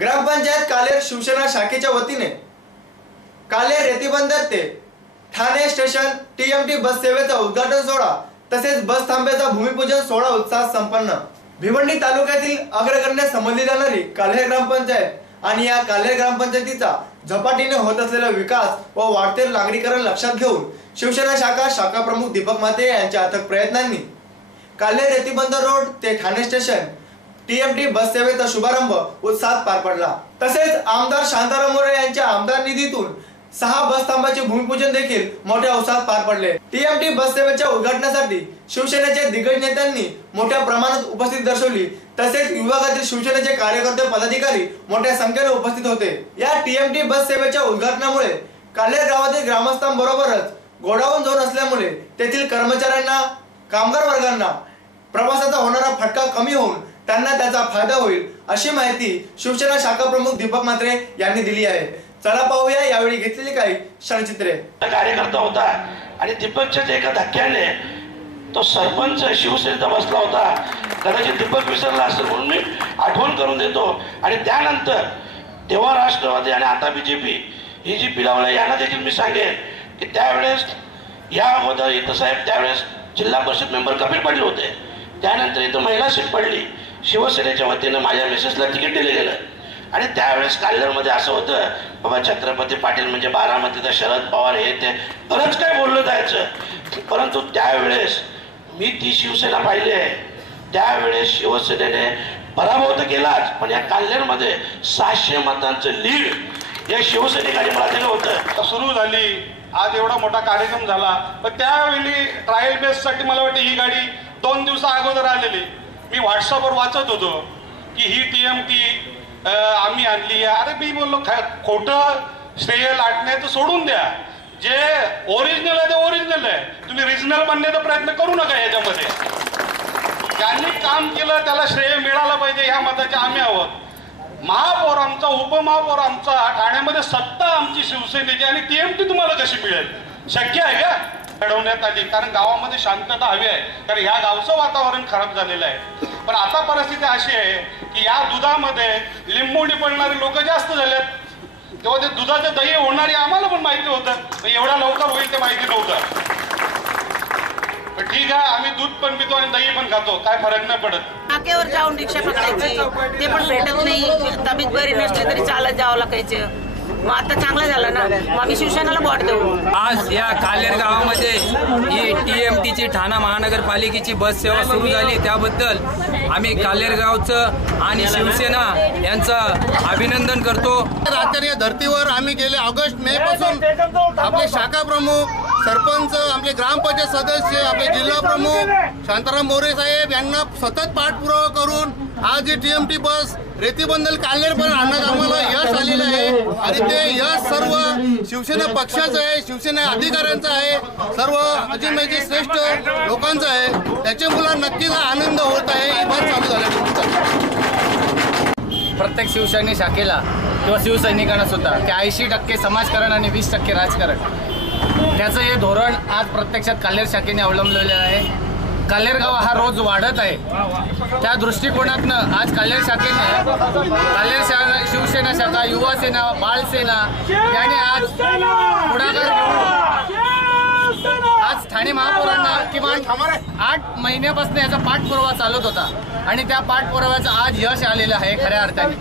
ग्रामपंचायत कालेर शिवसेना शाखेच्या वतीने कालेर रेतीबंदर ते ठाणे स्टेशन टीएमटी बस सेवेचा उद्घाटन सोहळा तसेच बस थांब्याचा भूमिपूजन सोहळा उत्साहात संपन्न। भिवंडी तालुक्यातील अग्रगण्य समजली जाणारी कालेर ग्रामपंचायत आणि या कालेर ग्रामपंचायतीचा झपाटीने होत असलेला विकास व वाढते नागरीकरण लक्षात घेऊन शिवसेना शाखा प्रमुख दीपक माते यांच्या अथक प्रयत्नांनी कालेर रेतीबंदर रोड ते ठाणे स्टेशन टीएमटी बस सेवेचा शुभारंभ उत्साहात पार पडला। तसेच आमदार शांताराम मोरे यांच्या आमदार निधीतून 6 बस थांबाचे भूमिपूजन देखील मोठ्या उत्साहात पार पडले। टीएमटी बस सेवेच्या उद्घाटनासाठी शिवसेनेच्या दिग्गज नेत्यांनी मोठ्या प्रमाणात उपस्थिती दर्शवली। तसेच विभागातील शिवसेनेचे कार्यकर्ते पदाधिकारी मोठ्या संख्येने उपस्थित होते। या टीएमटी बस सेवेच्या उद्घाटनामुळे कालेर गावातील ग्रामस्थांबरोबरच गोडाऊन झोन असल्यामुळे तेथील कर्मचाऱ्यांना कामगार वर्गांना प्रवासाचा होणारा फटका कमी होऊन त्यांना त्याचा फायदा होईल अशी माहिती शिवसेना शाखा प्रमुख दीपक मात्रे यांनी दिली आहे। चला पाहूया यावेळी घेतलेली काही क्षणचित्रे। कार्यकर्ता होता आणि दीपकच्या एका धक्क्याने तो सरपंच शिवसेनेचा बसला होता। कदाचित दीपक विसरला असेल म्हणून मी आठवण करून देतो। आणि त्यानंतर तेव्हा राष्ट्रवादी आणि आता बीजेपी ही जी पिलावला यांना देखील मी सांगेन की त्यावेळेस या अगोदर इथं साहेब त्यावेळेस जिल्हा परिषद मेंबर कपिल पाटील होते। त्यानंतर इथं महिला सीट पडली। शिवसेनेच्या वतीनं माझ्या मिसेसला तिकीट दिलं गेलं आणि त्यावेळेस काल्लरमध्ये असं होतं बाबा छत्रपती पाटील म्हणजे बारामतीचा शरद पवार हे ते बरंच काय बोललं जायचं। परंतु त्यावेळेस मी ती शिवसेना पाहिली आहे। त्यावेळेस शिवसेनेने पराभव तर केलाच पण या काल्लरमध्ये 600 मतांचं लीड या शिवसैनिकांनी मला दिलं होतं। सुरू झाली आज एवढा मोठा कार्यक्रम झाला पण त्यावेळी ट्रायल बेससाठी मला वाटतं ही गाडी 2 दिवसा अगोदर आलेली। मी व्हॉट्सअपवर वाचत होतो की ही टीएमटी आम्ही आणली। अरे मी बोललो खोटं श्रेय लाटण्याचं सोडून द्या। जे ओरिजिनल आहे ते ओरिजिनल आहे, तुम्ही रिजनल बनण्याचा प्रयत्न करू नका। याच्यामध्ये ज्यांनी काम केलं त्याला श्रेय मिळालं पाहिजे ह्या मताचे आम्ही आहोत। महापौर आमचा, उपमहापौर आमचा, ठाण्यामध्ये सत्ता आमची शिवसेनेची आणि टीएमटी तुम्हाला कशी मिळेल? शक्य आहे का? घडवण्यात आली कारण गावामध्ये शांतता हवी आहे कारण ह्या गावचं वातावरण खराब झालेलं आहे। पण आता परिस्थिती अशी आहे की या दुधामध्ये लिंबोणी पडणारे लोक जास्त झालेत। तेव्हा ते दुधाचं दही होणारे आम्हाला पण माहिती होतं, एवढा लवकर होईल ते माहिती नव्हतं। पण ठीक आहे, आम्ही दूध पण पितो आणि दही पण खातो, काय फरक नाही पडत। नाक्यावर जाऊन रिक्षा पकडायची ते पण भेटत नाही। तब्येत बरी नसली तरी चालत जावं लागायचं। मग आता चांगलं झालं ना, मग आम्ही शिवसेनेला वोट देऊ। आज या कालेर गावामध्ये ही टीएमटीची ठाणा महानगरपालिकेची बस सेवा सुरू झाली त्याबद्दल आम्ही कालेर गावचं आणि शिवसेना यांचं अभिनंदन करतो। रात्री धर्तीवर आम्ही गेले ऑगस्ट मे पासून आपले शाखा प्रमुख, सरपंच, आपले ग्रामपंचायत सदस्य, आपले जिल्हा प्रमुख शांताराम मोरे साहेब यांना सतत पाठपुरावा करून आज ही टीएमटी बस रेतीबंदर कालेर पण आणण्यात आम्हाला यश आलेलं आहे आणि ते यश सर्व शिवसेना पक्षाचं आहे, शिवसेना अधिकाऱ्यांचं आहे, सर्व अजिंक्य श्रेष्ठ लोकांचं आहे। त्याच्यामुळे नक्कीच आनंद होत आहे ही बस चालू झाल्यानंतर। प्रत्येक शिवसेना शाखेला किंवा शिवसैनिकांना सुद्धा की 80% समाजकारण आणि 20% राजकारण त्याचं हे धोरण आज प्रत्यक्षात कालेर शाखेने अवलंबलेलं आहे। कालेर गाव हा रोज वाढत आहे त्या दृष्टिकोनातनं आज कालेर शाखेने कालेर शिवसेना शाखा, युवा सेना, बाळ सेना यांनी आज पुढाकार घेऊन आज ठाणे महापौरांना किमान 8 महिन्यापासून याचा पाठपुरावा चालत होता आणि त्या पाठपुराव्याचं आज यश आलेलं आहे खऱ्या अर्थाने।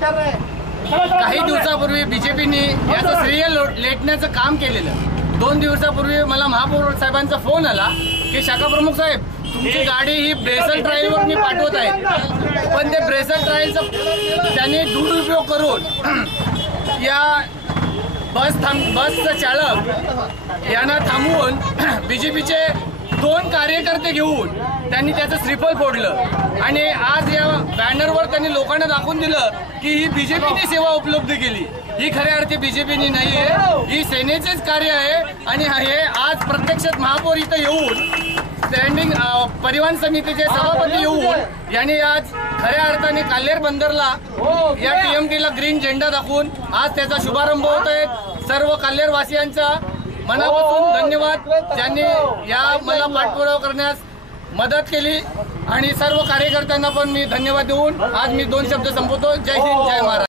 काही दिवसापूर्वी बीजेपीने याचं श्रेय लेटण्याचं काम केलेलं। 2 दिवसापूर्वी मला महापौर साहेबांचा फोन आला की शाखा प्रमुख साहेब तुमची गाडी ही ब्रेसल ट्रायलवर मी पाठवत आहे पण ते ब्रेसल ट्रायलचा त्यांनी दुरुपयोग करून या बसचा चालक यांना थांबवून बीजेपीचे 2 कार्यकर्ते घेऊन त्यांनी त्याचं श्रीफल फोडलं आणि आज या बॅनरवर त्यांनी लोकांना दाखवून दिलं की ही बीजेपीने सेवा उपलब्ध केली। ही खऱ्या अर्थी बीजेपीने नाही आहे, ही सेनेचेच कार्य आहे आणि हे आज प्रत्यक्षात महापौर इथं येऊन स्टँडिंग परिवहन समितीचे सभापती येऊन यांनी आज खऱ्या अर्थाने कालेर बंदरला या टीएमटीला ग्रीन झेंडा दाखवून आज त्याचा शुभारंभ होत आहे। सर्व कालेर वासियांचा मनापासून धन्यवाद ज्यांनी या मला पाठपुरावा करण्यास मदत केली आणि सर्व कार्यकर्त्यांना पण मी धन्यवाद देऊन आज मी 2 शब्द संपवतो। जय हिंद, जय महाराष्ट्र।